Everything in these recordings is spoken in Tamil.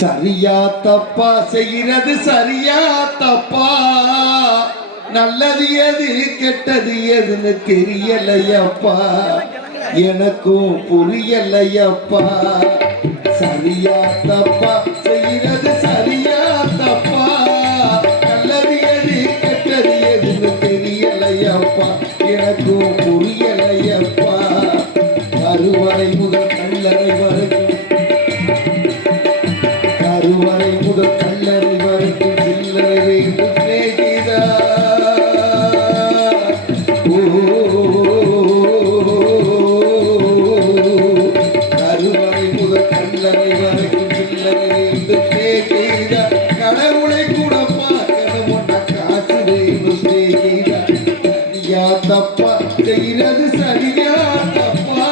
சரியா தப்பா செய்கிறது சரியா தப்பா? நல்லது எது கெட்டது எதுன்னு தெரியலையப்பா. எனக்கும் புரியலையப்பா. சரியா தப்பா செய்கிறது சரியா தப்பா? நல்லது எது கெட்டது எதுன்னு தெரியலையப்பா. எனக்கும் புரியல சரியா தப்பா செய்யறது சரியா தப்பா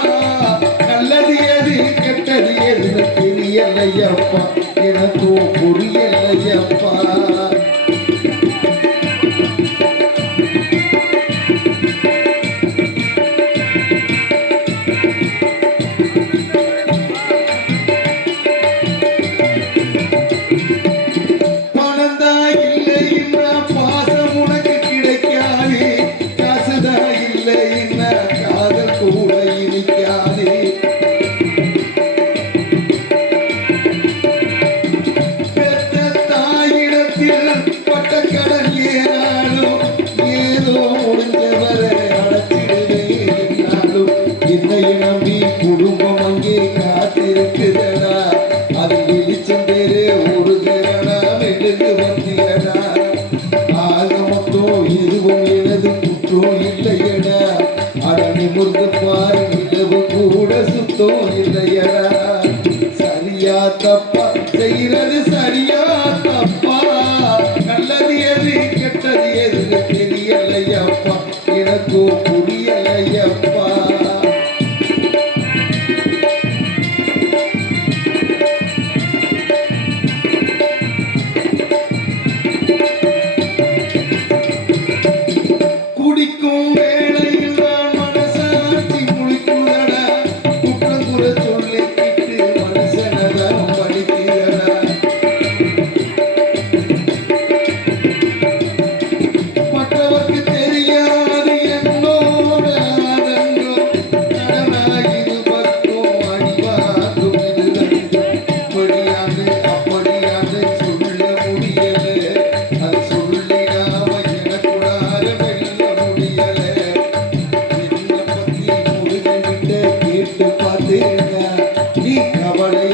நல்லது எது கெட்டது எது தெரியலையப்பா. எனக்கும் புரியலையப்பா. காத்திருக்குதடா அது வெளிச்சம் பேரு ஒரு திறனா வெடுக்கு வந்திரடா. ஆக மொத்தம் எதுவும் எனது குற்றம் இல்லையடா. அட நிமிர்ந்து பாரு நிலவு கூட சுத்தம் இல்லையடா. சரியா தப்பா? செய்கிறது சரியா தப்பா? நல்லது எது கெட்டது எதுன்னு தெரியலையப்பா. எனக்கும் தேங்க நீ கவலை